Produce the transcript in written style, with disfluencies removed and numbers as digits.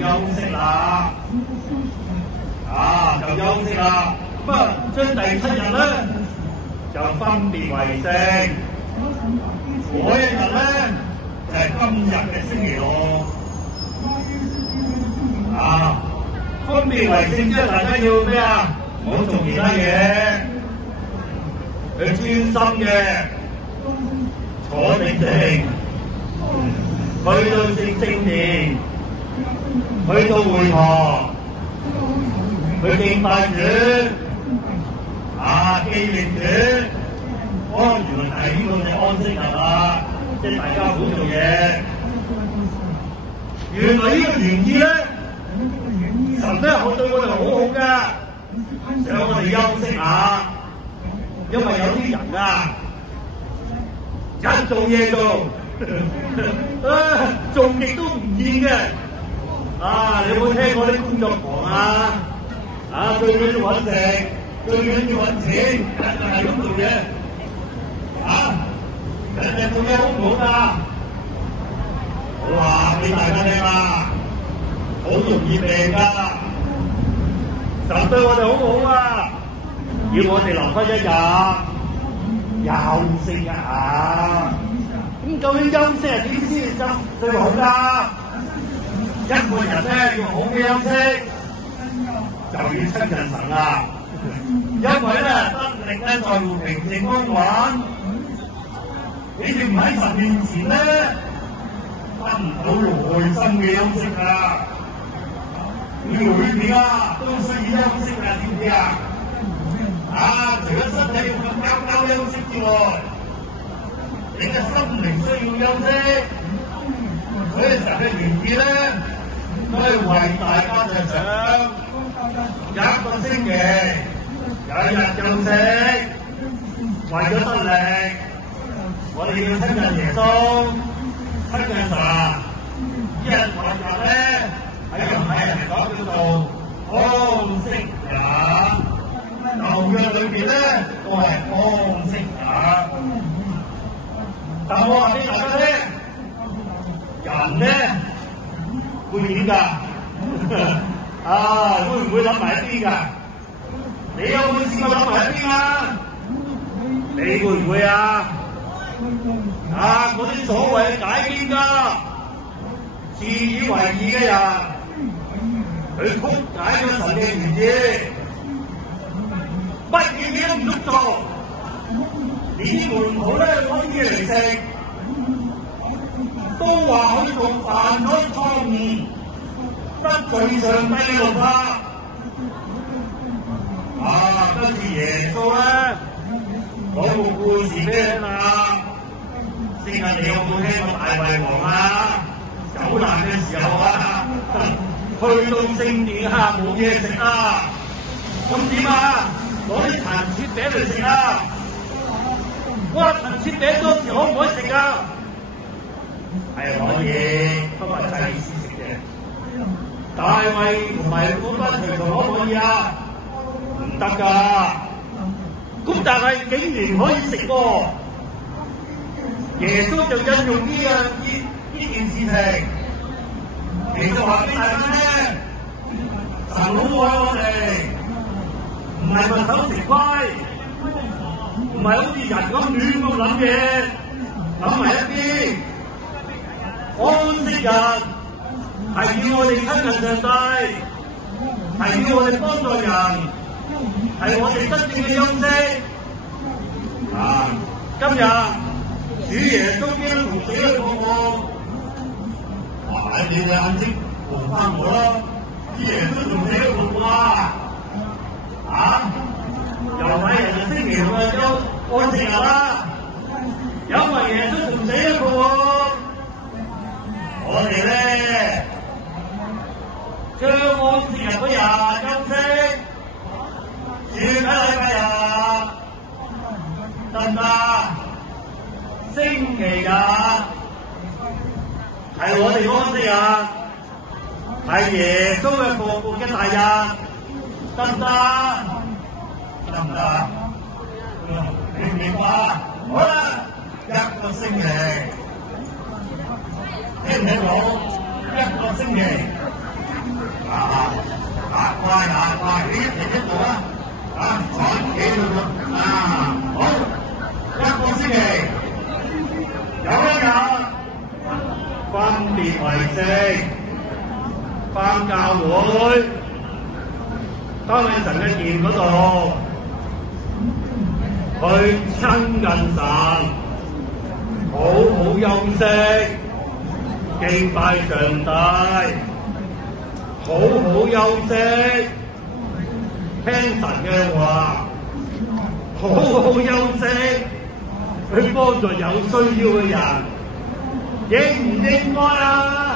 休息啦，就休息啦。咁啊，將第7日咧就分別為聖，嗰一日咧就係今日嘅星期6。分別為聖之後，大家要咩啊？唔好做其他嘢，佢專心嘅坐定定，去到聖殿，去到會堂，去敬拜主，紀念主。原來係呢個就安息日啦，即係大家唔好做嘢。原來呢個原意咧，神咧對我哋好好㗎，想我哋休息下。因為有啲人一做嘢做，做極都唔厭嘅。你有冇聽過啲工作狂最緊要揾食，最緊要揾錢，係咁做嘢。人哋做嘢好唔好㗎？我話俾大家聽好容易病㗎。神對我哋好好要我哋留返1日休息一下。咁究竟休息係點先至最好㗎？一個人咧要好嘅休息，就要親近神啦。因為咧得力咧在乎平靜安穩。你哋唔喺神面前咧，得唔到內心嘅休息㗎。你裏邊都需要休息㗎，知唔知啊？除咗身體要咁休息之外，你嘅心靈需要休息。所以神嘅原意咧，都係為大家着想。一個星期有1日休息，為咗得力，我哋要親近耶穌，親近神。呢日咧喺猶太人嚟講叫做安息日。舊約裏邊咧都係安息日。但我話俾大家聽，人咧會點㗎？會唔會諗埋一邊㗎？你有冇試過諗埋一邊啊？你會唔會嗰啲所謂嘅解經家，自以為義嘅人，佢曲解咗神嘅原意，乜嘢都唔喐做，連啲門徒咧攞啲嘢嚟食，都話佢做犯咗錯誤，得罪上帝嘅律法。跟住耶穌咧講個故事俾你聽啦。聖日你有冇聽過大衛王走難嘅時候去到聖殿冇嘢食咁點攞啲陳設餅嚟食陳設餅當時可唔可以食係可以，不過祭司食嘅。大衛同埋嗰班隨從可唔可以唔得㗎。咁但係竟然可以食喎。耶穌就引用呢件事情，其實話俾大家聽，神好愛我哋，唔係墨守成規，唔係好似人咁亂咁諗嘢，諗埋一邊。安息日係要我哋親近上帝，係要我哋幫助人，係我哋真正嘅休息。今日主耶穌基督同死裏復活，你嘅眼睛望翻我啦！主耶穌同死裏復活猶太人就星期6日休安息日啦，因為耶穌同死裏復活，我哋咧將安息日嗰日休息，轉喺禮拜日得唔得？星期日係我哋安息日，係耶穌嘅復活嘅大日，得唔得？得唔得？明唔明白？好啦，1個星期，聽唔聽到？1個星期，你一人一個啦，趕幾個好，一個星期有一日分別為聖，返教會，返去神嘅殿嗰度去親近神，好好休息，敬拜上帝。好好休息，聽神嘅話，好好休息，去幫助有需要嘅人，應唔應該啊？